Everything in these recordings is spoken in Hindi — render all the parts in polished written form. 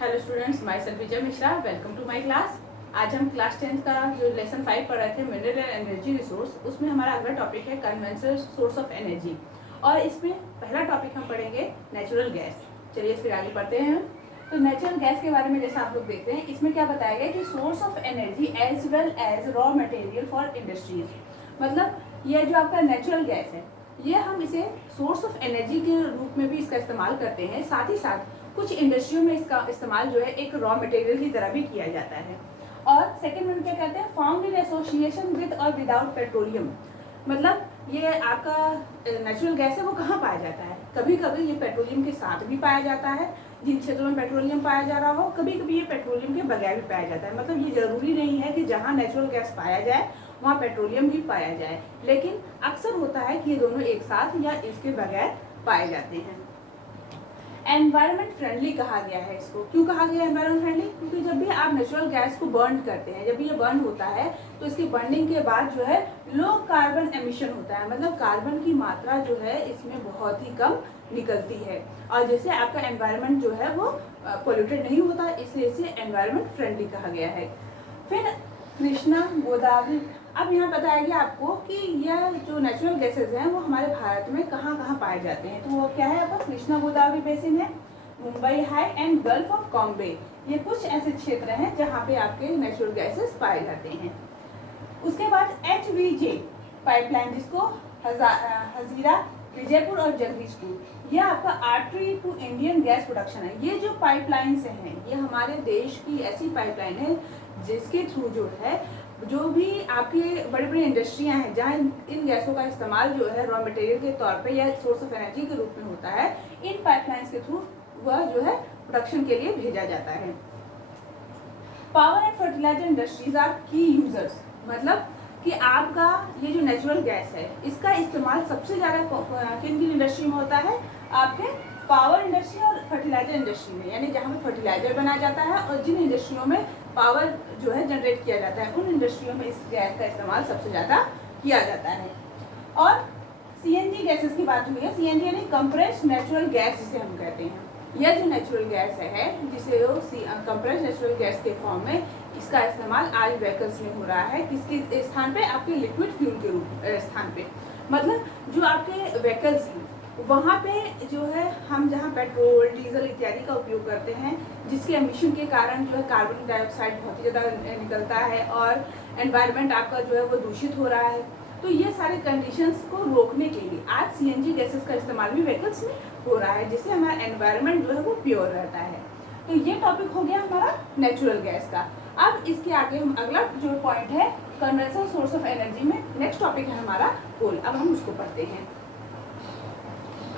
Hello students, myself Vijay Mishra. Welcome to my class. आज हम क्लास 10th का जो लेसन 5 पढ़ रहे थे, मिनरल एंड एनर्जी रिसोर्स, उसमें हमारा अगला टॉपिक है कन्वेंशनल सोर्स ऑफ एनर्जी। और इसमें पहला टॉपिक हम पढ़ेंगे नेचुरल गैस। चलिए फिर आगे पढ़ते हैं। तो नेचुरल गैस के बारे में जैसा आप लोग देखते हैं, इसमें क्या बताया गया कि source of energy as well as raw material for industries. मतलब ये जो आपका नेचुरल गैस है, ये हम इसे सोर्स ऑफ एनर्जी के रूप में भी इसका इस्तेमाल करते हैं। साथ ही साथ कुछ इंडस्ट्रियों में इसका इस्तेमाल जो है एक रॉ मटेरियल की तरह भी किया जाता है। और सेकेंड में क्या कहते हैं, फाउंड इन एसोसिएशन विद और विदाउट पेट्रोलियम। मतलब ये आपका नेचुरल गैस है, वो कहाँ पाया जाता है? कभी कभी ये पेट्रोलियम के साथ भी पाया जाता है, जिन क्षेत्रों में पेट्रोलियम पाया जा रहा हो। कभी कभी ये पेट्रोलियम के बगैर भी पाया जाता है। मतलब ये जरूरी नहीं है कि जहाँ नेचुरल गैस पाया जाए वहाँ पेट्रोलियम भी पाया जाए, लेकिन अक्सर होता है कि ये दोनों एक साथ या इसके बगैर पाए जाते हैं। एनवायरनमेंट फ्रेंडली कहा गया है इसको। क्यों कहा गया एनवायरनमेंट फ्रेंडली? क्योंकि जब भी आप नेचुरल गैस को बर्न करते हैं, जब भी ये बर्न होता है तो इसके बर्निंग के बाद जो है लो कार्बन एमिशन होता है। मतलब कार्बन की मात्रा जो है इसमें बहुत ही कम निकलती है, और जैसे आपका एनवायरनमेंट जो है वो पोल्यूटेड नहीं होता, इसलिए इसे एनवायरनमेंट फ्रेंडली कहा गया है। फिर कृष्णा गोदावरी। अब यहाँ बताया गया आपको कि यह जो नेचुरल गैसेज हैं वो हमारे भारत में कहाँ कहाँ पाए जाते हैं। तो वो क्या है आपका? कृष्णा गोदावरी बेसिन है, Mumbai high and gulf of Bombay. ये कुछ ऐसे क्षेत्र हैं जहाँ पे आपके नेचुरल गैसेज पाए जाते हैं। उसके बाद HVJ पाइपलाइन, जिसको हजीरा, विजयपुर और जगदीशपुर, यह आपका artery to Indian gas production है। ये जो पाइपलाइंस हैं ये हमारे देश की ऐसी पाइपलाइन है जिसके थ्रू जो है जो भी आपके बड़ी बड़ी इंडस्ट्रियां हैं जहाँ इन गैसों का इस्तेमाल जो है रॉ मटेरियल के तौर पे या सोर्स ऑफ एनर्जी के रूप में होता है, इन पाइपलाइंस के थ्रू वह जो है प्रोडक्शन के लिए भेजा जाता है। Power and fertiliser industries are the users. मतलब कि आपका ये जो नेचुरल गैस है इसका इस्तेमाल सबसे ज़्यादा किन किन इंडस्ट्री में होता है? आपके पावर इंडस्ट्री और फर्टिलाइजर इंडस्ट्री में, यानी जहाँ पे फर्टिलाइजर बनाया जाता है और जिन इंडस्ट्रियों में पावर जो है जनरेट किया जाता है, उन इंडस्ट्रियों में इस गैस का इस्तेमाल सबसे ज़्यादा किया जाता है। और CNG गैसेस की बात हुई है। CNG यानी कंप्रेस्ड नेचुरल गैस जिसे हम कहते हैं। यह जो नेचुरल गैस है जिसे कंप्रेस्ड नेचुरल गैस के फॉर्म में इसका इस्तेमाल आज व्हीकल्स में हो रहा है। किसके स्थान पे? आपके लिक्विड फ्यूल के रूप स्थान पे। मतलब जो आपके व्हीकल्स हैं वहाँ पे जो है हम जहाँ पेट्रोल डीजल इत्यादि का उपयोग करते हैं, जिसके एमिशन के कारण जो है कार्बन डाइऑक्साइड बहुत ही ज़्यादा निकलता है और एनवायरनमेंट आपका जो है वो दूषित हो रहा है। तो ये सारे कंडीशंस को रोकने के लिए आज CNG गैसेस का इस्तेमाल भी व्हीकल्स में हो रहा है, जिससे हमारा एनवायरनमेंट जो है वो प्योर रहता है। तो ये टॉपिक हो गया हमारा नेचुरल गैस का। अब इसके आगे हम अगला जो पॉइंट है कन्वेंशनल सोर्स ऑफ एनर्जी में नेक्स्ट टॉपिक है हमारा कोल। अब हम उसको पढ़ते हैं।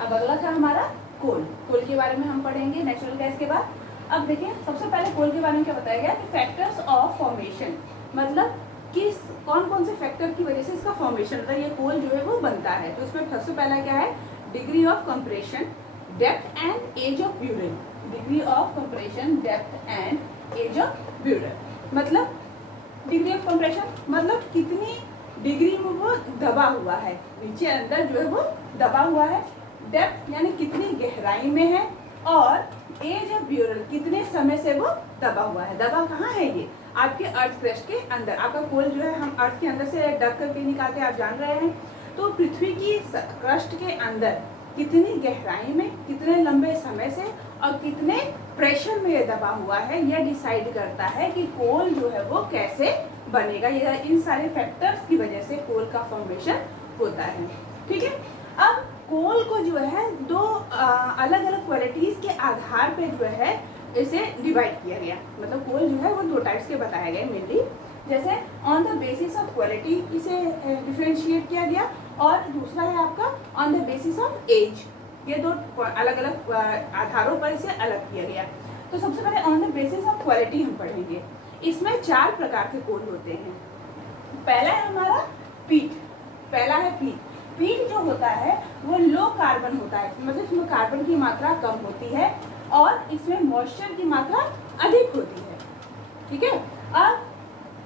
अब अगला था हमारा कोल। कोल के बारे में हम पढ़ेंगे नेचुरल गैस के बाद। अब देखिए सबसे पहले कोल के बारे में क्या बताया गया कि फैक्टर्स ऑफ फॉर्मेशन। मतलब किस कौन कौन से फैक्टर की वजह से इसका फॉर्मेशन होता है, ये कोल जो है वो बनता है। तो इसमें सबसे पहला क्या है? Degree of compression, depth and age of burial. Degree of compression, depth and age of burial. मतलब डिग्री ऑफ कंप्रेशन मतलब कितनी डिग्री में वो दबा हुआ है, नीचे अंदर जो है वो दबा हुआ है। डेप्थ यानी कितनी गहराई में है, और एज ऑफ ब्यूरल कितने समय से वो दबा हुआ है। दबा कहाँ है? ये आपके अर्थ क्रस्ट के अंदर। आपका कोल जो है हम अर्थ के अंदर से डग करके निकालते हैं, आप जान रहे हैं। तो पृथ्वी की क्रस्ट के अंदर कितनी गहराई में, कितने लंबे समय से और कितने प्रेशर में ये दबा हुआ है, यह डिसाइड करता है कि कोल जो है वो कैसे बनेगा। ये इन सारे फैक्टर्स की वजह से कोल का फॉर्मेशन होता है। ठीक है। अब कोल को जो है दो अलग अलग क्वालिटीज के आधार पे जो है इसे डिवाइड किया गया। मतलब कोल जो है वो दो टाइप्स के बताए गए मेनली। जैसे on the basis of quality इसे डिफरेंशिएट किया गया, और दूसरा है आपका on the basis of age. ये दो अलग अलग आधारों पर इसे अलग किया गया। तो सबसे पहले on the basis of quality हम पढ़ेंगे। इसमें 4 प्रकार के कोल होते हैं। पहला है हमारा पीट। पहला है पीट। पीट जो होता है वो लो कार्बन होता है। मतलब इसमें कार्बन की मात्रा कम होती है और इसमें मॉइस्चर की मात्रा अधिक होती है। ठीक है। अब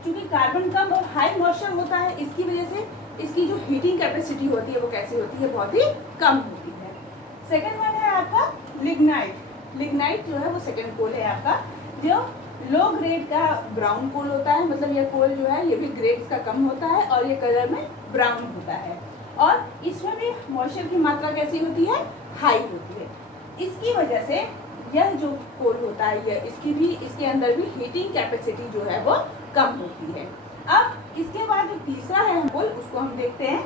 चूंकि कार्बन कम और हाई मॉइस्चर होता है, इसकी वजह से इसकी जो हीटिंग कैपेसिटी होती है वो कैसी होती है? बहुत ही कम होती है। सेकेंड वन है आपका लिग्नाइट। लिग्नाइट जो है वो सेकंड कोल है आपका, जो लो ग्रेड का ब्राउन कोल होता है, मतलब ये कोल जो है ये भी ग्रेड का कम होता है और ये कलर में ब्राउन होता है, और इसमें भी मॉइस्चर की मात्रा कैसी होती है, हाई होती है। इसकी वजह से यह जो कोल होता है यह इसके अंदर भी हीटिंग कैपेसिटी जो है वो कम होती है। अब इसके बाद जो तीसरा है कोल, उसको हम देखते हैं।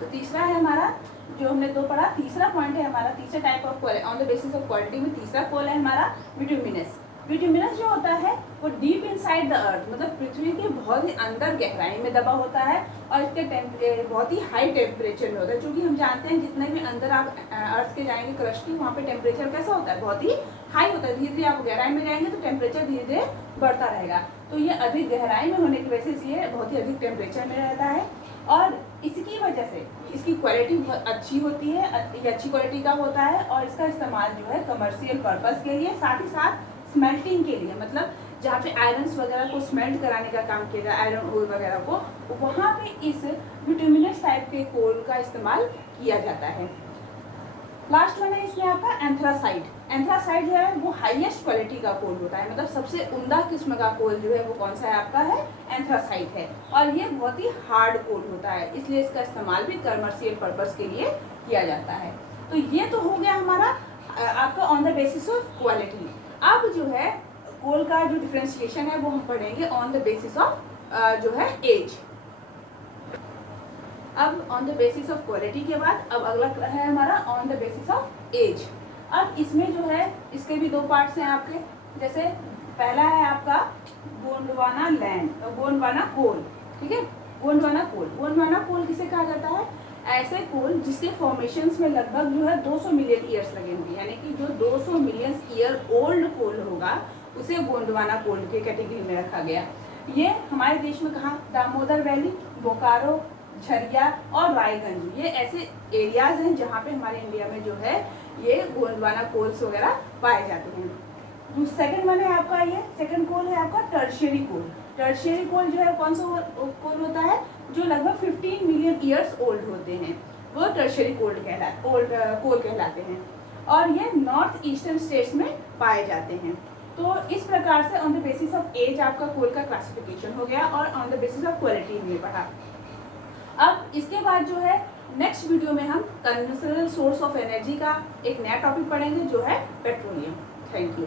तो तीसरा है हमारा, जो हमने दो पढ़ा, तीसरा पॉइंट है हमारा, तीसरा type of coal on the basis of quality में तीसरा कोल है हमारा बिटुमिनस। बिटुमिनस जो होता है वो डीप इनसाइड द अर्थ, मतलब पृथ्वी के बहुत ही अंदर गहराई में दबा होता है और इसके बहुत ही हाई टेम्परेचर में होता है, क्योंकि हम जानते हैं जितने भी अंदर आप अर्थ के जाएंगे क्रस्ट की, वहाँ पे टेम्परेचर कैसा होता है, बहुत ही हाई होता है। धीरे धीरे आप गहराई में जाएंगे तो टेम्परेचर धीरे धीरे बढ़ता रहेगा, तो ये अधिक गहराई में होने की वजह से ये बहुत ही अधिक टेम्परेचर में रहता है, और इसकी वजह से इसकी क्वालिटी बहुत अच्छी होती है, ये अच्छी क्वालिटी का होता है, और इसका इस्तेमाल जो है कमर्शियल पर्पस के लिए, साथ ही साथ स्मेल्टिंग के लिए, मतलब जहाँ पे आयरन्स वगैरह को स्मेल्ट कराने का काम किया जाए, आयरन ओर वगैरह को, वहाँ पे इस बिटुमिनस टाइप के कोल का इस्तेमाल किया जाता है। लास्ट वन है इसमें आपका एंथ्रासाइट। एंथ्रासाइट जो है वो हाईएस्ट क्वालिटी का कोल होता है, मतलब सबसे उम्दा किस्म का कोल जो है वो कौन सा है आपका, है एंथ्रासाइट है, और ये बहुत ही हार्ड कोल होता है, इसलिए इसका इस्तेमाल भी कमर्शियल पर्पस के लिए किया जाता है। तो ये तो हो गया हमारा आपका on the basis of quality. अब जो है कोल का जो डिफ्रेंशिएशन है वो हम पढ़ेंगे ऑन द बेसिस ऑफ जो है एज। अब on the basis of quality के बाद अब अगला है हमारा on the basis of age. अब इसमें जो है इसके भी दो पार्ट्स हैं आपके, जैसे पहला है आपका गोंडवाना गोंडवाना कोल, ठीक है, गोंडवाना कोल। गोंडवाना कोल किसे कहा जाता है, ऐसे कोल जिसके फॉर्मेशंस में लगभग जो है 200 मिलियन ईयर्स लगे होंगे, यानी कि जो 200 मिलियन ईयर ओल्ड कोल होगा उसे गोंडवाना कोल के कैटेगरी में रखा गया। ये हमारे देश में कहाँ, दामोदर वैली, बोकारो, झरिया और रायगंज, ये ऐसे एरियाज हैं जहाँ पे हमारे इंडिया में जो है ये गोंडवाना कोल्स वगैरह पाए जाते हैं। जो सेकंड वन है आपका, ये सेकंड कोल है आपका टर्शियरी कोल। टर्शियरी कोल जो है कौन सा कोल होता है, जो लगभग 15 मिलियन ईयर्स ओल्ड होते हैं, वो टर्शियरी कोल कहलाते हैं, और ये नॉर्थ ईस्टर्न स्टेट्स में पाए जाते हैं। तो इस प्रकार से on the basis of age आपका कोल का क्लासिफिकेशन हो गया, और on the basis of quality हमने पढ़ा। अब इसके बाद जो है नेक्स्ट वीडियो में हम कन्वेंशनल सोर्स ऑफ एनर्जी का एक नया टॉपिक पढ़ेंगे, जो है पेट्रोलियम। Thank you.